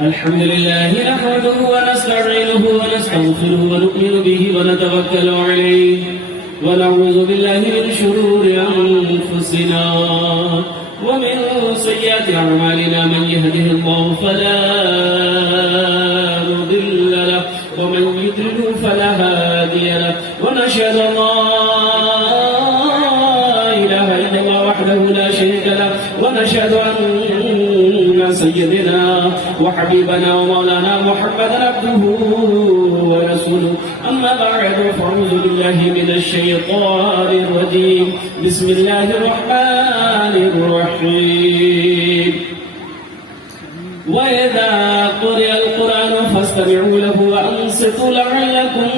الحمد لله نحمده ونستعينه ونستغفره ونؤمن به ونتوكل عليه ونعوذ بالله من شرور أنفسنا ومن سيئات أعمالنا من يهده الله فلا مضل له ومن يضلل فلا هادي له ونشهد أن لا إله إلا الله وحده لا شريك له ونشهد أن سيدنا وحبيبنا ومولانا محمدا عبده ورسوله أما بعد فأعوذ بالله من الشيطان الرجيم بسم الله الرحمن الرحيم وإذا قرئ القرآن فاستمعوا له وأنصتوا لعلكم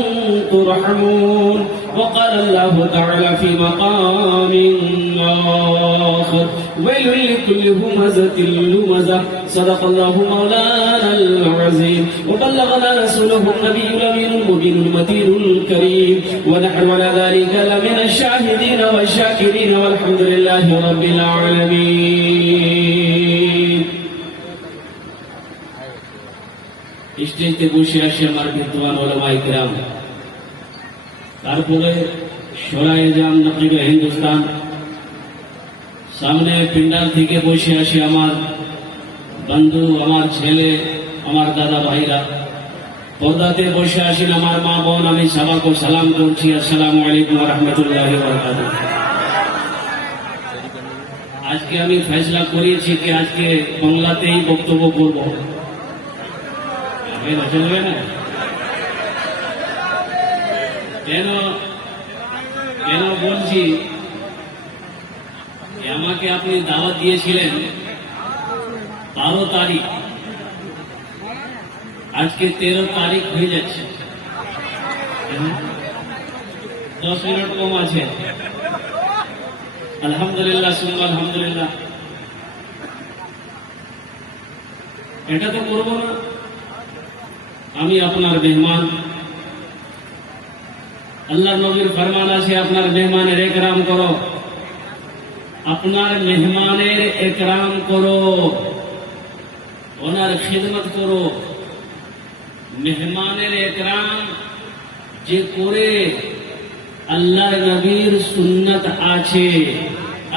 ترحمون وقال الله تعالى في مقام آخر ويل لكل همزة لمزة صدق الله مولانا العظيم وبلغنا رسوله النبي الأمين المبين المتين الكريم ونحن على ذلك لمن الشاهدين والشاكرين والحمد لله رب العالمين স্টেজে বসে আসে আমার বিদ্বান ওলামায়ে কিরাম, তারপরে শোরায়ে জাম নকিব হিন্দুস্তান, সামনে পিন্ডাল থেকে বসে আসে আমার বন্ধু, আমার ছেলে, আমার দাদা ভাইরা, পর্দাতে বসে আসেন আমার মা বোন, আমি সবাইকে সালাম করছি, আসসালামু আলাইকুম ওয়া রাহমাতুল্লাহি ওয়া বারাকাতুহু। আজকে আমি ফয়সলা করেছি কি আজকে বাংলাতেই বক্তব্য করব, চলবে না? কেন বলছি, আমাকে আপনি দাওয়াত দিয়েছিলেন 12 তারিখ, আজকে 13 তারিখ হয়ে যাচ্ছে, 10 মিনিট কম আছে। আলহামদুলিল্লাহ সুবহান আলহামদুলিল্লাহ। এটা তো করবো না, আমি আপনার মেহমান। আল্লাহর নবীর ফরমান আছে, আপনার মেহমানের একরাম করো, আপনার মেহমানের একরাম করো, ওনার খিদমত করো। মেহমানের একরাম যে করে আল্লাহর নবীর সুন্নাত আছে,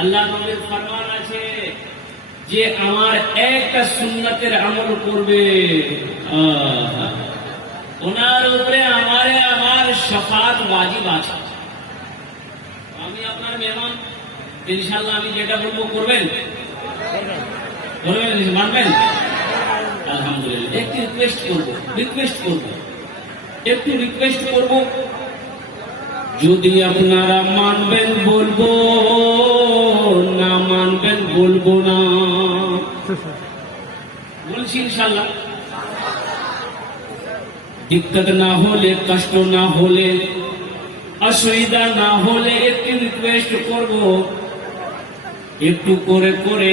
আল্লাহর নবীর ফরমান আছে যে আমার একটা সুন্নতের আমল করবে, ওনার উপরে আমার শাফাত ওয়াজিব আছে। আমি আপনার মেহমান, ইনশাআল্লাহ আমি যেটা বলবো করবেন, মানবেন? আলহামদুলিল্লাহ। একটু রিকোয়েস্ট করব, যদি আপনারা মানবেন বলবো, না মানবেন বলবো না, বলছি ইনশাআল্লাহ। দিক্কত না হলে, কষ্ট না হলে, অসুবিধা না হলে একটু রিকোয়েস্ট করব, একটু করে করে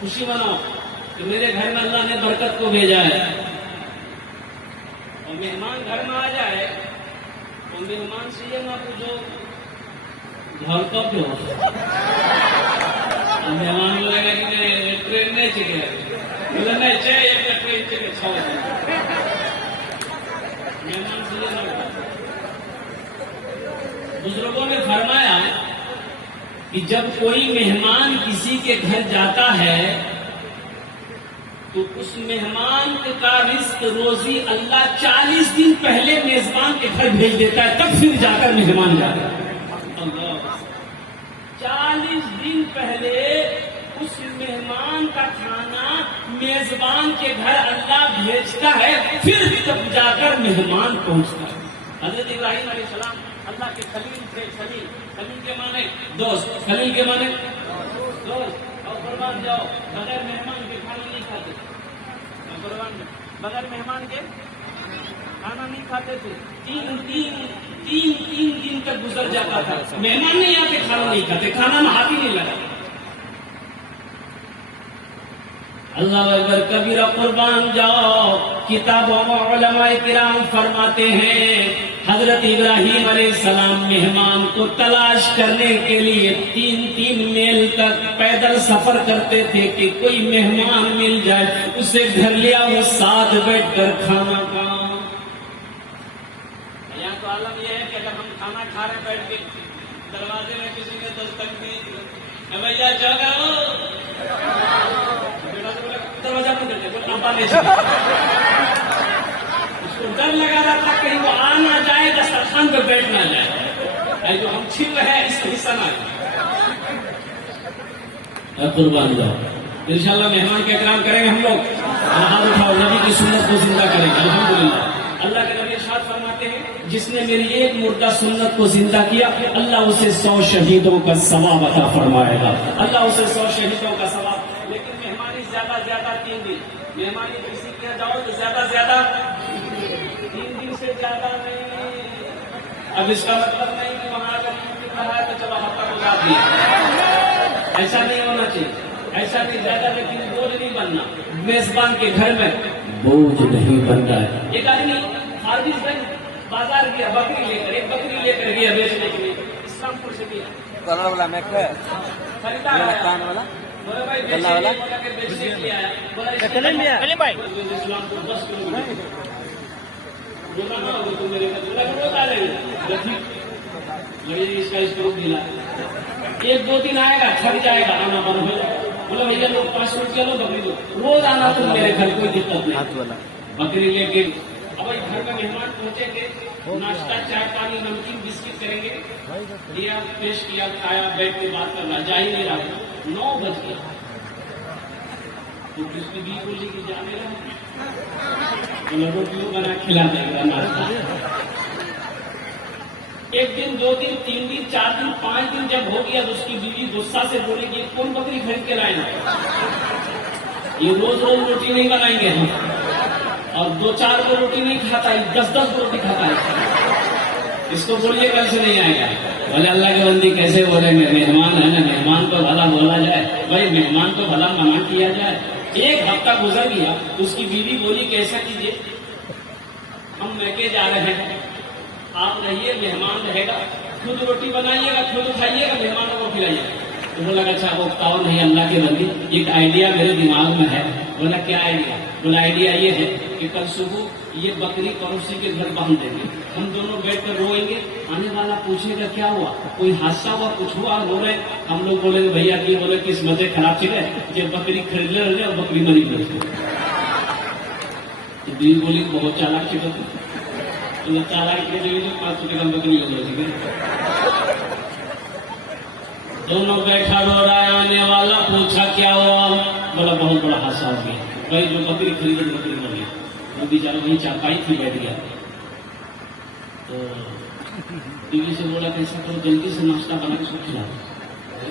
خوشی مناؤ کہ میرے گھر میں اللہ نے برکت کو بھیجا ہے. اور مہمان گھر میں آ جائے تو مہمان سے یہ نہ پوچھو گھر کب جو مہمان بولے گا کہ ٹرین نہیں چکے بولے نہیں چاہیے ٹرین چکے 6 بجے. مہمان سے یہ نہ ہوگا. بزرگوں نے فرمایا کہ جب کوئی مہمان کسی کے گھر جاتا ہے تو اس مہمان کا رزق روزی اللہ 40 دن پہلے میزبان کے گھر بھیج دیتا ہے, تب پھر جا کر مہمان جاتا ہے. 40 دن پہلے اس مہمان کا کھانا میزبان کے گھر اللہ بھیجتا ہے, پھر تب جا کر مہمان پہنچتا ہے. حضرت ابراہیم علیہ السلام اللہ کے خلیل تھے. خلیل کے معنی دوست, خلیل کے معنی دوست. اور قربان جاؤ بغیر مہمان کے کھانا نہیں کھاتے. بغیر مہمان کے کھانا نہیں کھاتے تھے. تین دن تک گزر جاتا تھا, مہمان نہیں آتے کھانا نہیں کھاتے, کھانا میں ہاتھ ہی نہیں لگا. اللہ اکبر کبیرہ. قربان جاؤ. کتابوں میں علماء کرام فرماتے ہیں حضرت ابراہیم علیہ السلام مہمان کو تلاش کرنے کے لیے 3 میل تک پیدل سفر کرتے تھے کہ کوئی مہمان مل جائے, اسے گھر لیا وہ ساتھ بیٹھ کر کھانا کھاؤ. یہاں تو عالم یہ ہے کہ اگر ہم کھانا کھا رہے بیٹھ کے دروازے میں کسی نے دستک دی بھیا جگہ دروازہ بند کر دے, اس کو ڈر لگا رہا تھا کہیں وہ آ نہ جائے, دسترخوان پہ بیٹھ نہ جائے, جو ہم چھل رہے ہیں اس کا حصہ نہ جائے. قربان جاؤ. انشاءاللہ مہمان کے اکرام کریں گے ہم لوگ, ہاتھ اٹھاؤ, نبی کی سنت کو زندہ کریں گے. الحمدللہ. اللہ کے نبی ارشاد فرماتے ہیں جس نے میری ایک مردہ سنت کو زندہ کیا اللہ اسے 100 شہیدوں کا ثواب عطا فرمائے گا. اللہ اسے 100 شہیدوں کا ثواب. لیکن مہمانی زیادہ 3 دن. مہمانی کسی کے جاؤ تو زیادہ 3 دن سے زیادہ نہیں. اب اس کا مطلب نہیں کہ وہاں اگر کہا ہے تو چلو ہفتہ گزار دیا. ایسا نہیں ہونا چاہیے. ایسا نہیں, زیادہ لیکن بوجھ نہیں بننا. میزبان کے گھر میں بوجھ نہیں بنتا ہے. ایک آدمی خارجی گنج بازار گیا, بکری لے کر, ایک بکری لے کر گیا بیچنے کے لیے. اسلام پور سے گیا خریدار آیا, بولے بھائی بیچنے کے لیے آیا. بولا اسلام پور 10 کلومیٹر. بولا نہ ہوگا تو میرے گھر روز آ رہے ہیں. اس کا اس کو ملا 1-2 دن آئے گا, تھک جائے گا, آنا بند ہو جائے. بولو بھیا لوگ 5 منٹ چلو بکری دو, روز آنا تم میرے گھر, کوئی دقت نہیں. بکری لے کے اب گھر میں مہمان پہنچیں گے, ناشتہ چائے پانی نمکین بسکٹ کریں گے. دیا پیش کیا, کھایا, بیٹھ کے بات کرنا. جا ہی نہیں رہا, 9 بج گیا. تو جس کی بھی بولی کہ جانے رہا روٹیوں بنا کھلا دے گا ناشتہ. 1 دن 2 دن 3 دن 4 دن 5 دن جب ہو گیا تو اس کی بیوی غصہ سے بولے گی کون بکری خرید کے لائیں گے, یہ روز روٹی نہیں بنائیں گے ہم. اور 2-4 کو روٹی نہیں کھاتا ہے, 10 روٹی کھاتا ہے. اس کو بولیے کل سے نہیں آئے گا. بولے اللہ کے بندی کیسے بولیں گے, مہمان ہے نا, مہمان کو بھلا بولا جائے. بھائی مہمان کو بھلا منع کیا جائے. 1 ہفتہ گزر گیا, اس کی بیوی بولی کیسا کیجیے, ہم میکے جا رہے ہیں, آپ رہیے, مہمان رہے گا, خود روٹی بنائیے گا, خود کھائیے گا, مہمانوں کو کھلائیے گا. تو بولا اچھا وہ بتاؤ. نہیں اللہ کے بندی ایک آئیڈیا میرے دماغ میں ہے. بولا کیا آئیڈیا؟ بولا آئیڈیا یہ ہے کہ کل صبح یہ بکری پڑوسی کے گھر باندھ دیں گے, ہم دونوں بیٹھ کر روئیں گے, آنے والا پوچھے گا کیا ہوا, کوئی حادثہ ہوا, کچھ ہوا, رو رہے, ہم لوگ بولیں گے بھیا کی بولے قسمتیں خراب چلے, یہ بکری خرید لے رہے اور بکری مری گئی. تو بیوی بولی بہت چالاک چکا تھا. چالاک کے لیے 500 ٹکا بکری ہو گئی. دونوں بیٹھا رو رہا ہے, آنے والا پوچھا کیا ہوا, بولا بہت بڑا حادثہ ہو گیا. بھائی جو بکری خریدی بکری مر گئی. وہ بیچارہ وہیں چارپائی تھی بیٹھ گیا. تو بیوی سے بولا کیسا کرو جلدی سے ناشتہ بنا کے سو کھلا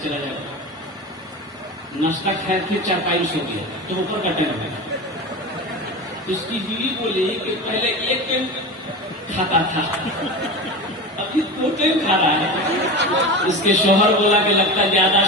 چلا جائے. ناشتہ کھائے پھر چارپائی سو گیا تو اوپر کا ٹائم ہے. اس کی بیوی بولی کہ پہلے 1 ٹائم کھاتا تھا, ابھی 2 ٹائم کھا رہا ہے. اس کے شوہر بولا کہ لگتا ہے زیادہ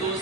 2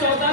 14,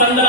15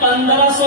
1500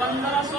1500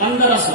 1500।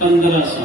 1500।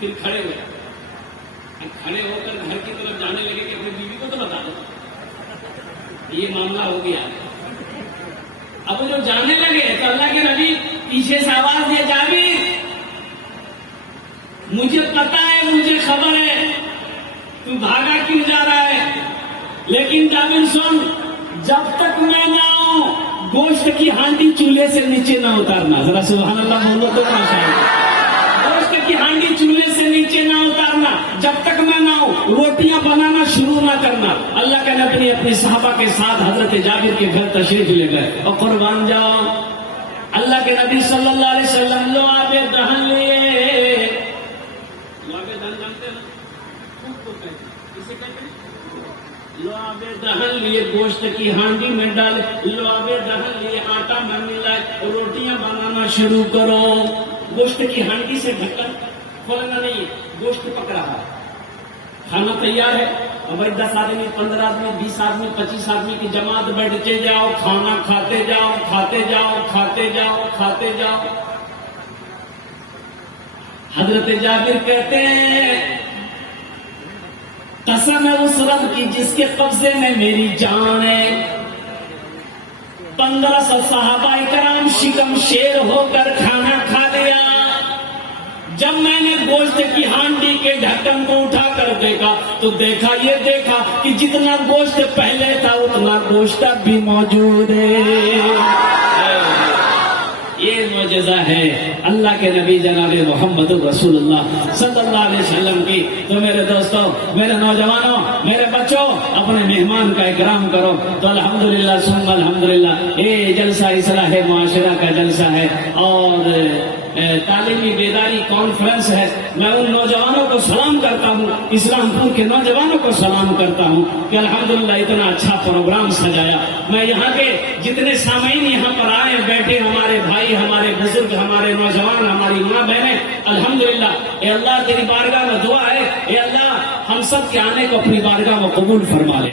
پھر کھڑے ہوئے، کھڑے ہو کر گھر کی طرف جانے لگے کہ اپنی بیوی کو تو بتا دو یہ معاملہ ہو گیا۔ اب وہ جب جانے لگے تو اللہ کے نبی پیچھے سے آواز دیا، جابر مجھے پتا ہے، مجھے خبر ہے تو بھاگا کیوں جا رہا ہے، لیکن جابر سن، جب تک میں نہ آؤں گوشت کی ہانڈی چولہے سے نیچے نہ اتارنا۔ ذرا سبحان اللہ بولو تو ماشاءاللہ۔ گوشت کی ہانڈی چولہے سے نیچے نہ اتارنا جب تک میں نہ آؤں، روٹیاں بنانا شروع نہ کرنا۔ اللہ کے نبی اپنی صحابہ کے ساتھ حضرت جابر کے گھر تشریف لے گئے اور قربان جاؤ اللہ کے نبی صلی اللہ علیہ وسلم لو آب دہن لیے، لواب دہن لیے گوشت کی ہانڈی میں ڈالے، لواب دہن لیے آٹا میں ملائے، روٹیاں بنانا شروع کرو۔ گوشت کی ہانڈی سے ڈھکن کھولنا نہیں، گوشت پک رہا ہے، کھانا تیار ہے، اب 10 آدمی 15 آدمی 20 آدمی 25 آدمی کی جماعت بیٹھتے جاؤ، کھانا کھاتے جاؤ کھاتے جاؤ کھاتے جاؤ کھاتے جاؤ۔ حضرت جابر کہتے ہیں قسم ہے اس رب کی جس کے قبضے میں میری جان ہے، 1500 صحابہ کرام شکم شیر ہو کر کھانا کھا لیا۔ جب میں نے گوشت کی ہانڈی کے ڈھکن کو اٹھا کر دیکھا تو یہ دیکھا کہ جتنا گوشت پہلے تھا اتنا گوشت اب بھی موجود ہے۔ یہ معجزہ ہے اللہ کے نبی جناب محمد رسول اللہ صلی اللہ علیہ وسلم کی۔ تو میرے دوستوں، میرے نوجوانوں، میرے بچوں، اپنے مہمان کا اکرام کرو تو الحمدللہ ثم الحمدللہ۔ یہ جلسہ اصلاح معاشرہ کا جلسہ ہے اور تعلیمی بیداری کانفرنس ہے۔ میں ان نوجوانوں کو سلام کرتا ہوں، اسلام پور کے نوجوانوں کو سلام کرتا ہوں کہ الحمدللہ اتنا اچھا پروگرام سجایا۔ میں یہاں کے جتنے سامعین یہاں پر آئے بیٹھے، ہمارے بھائی، ہمارے بزرگ، ہمارے نوجوان، ہماری ماں بہنیں، الحمدللہ اے اللہ تیری بارگاہ میں دعا ہے، اے اللہ ہم سب کے آنے کو اپنی بارگاہ میں قبول فرما لے۔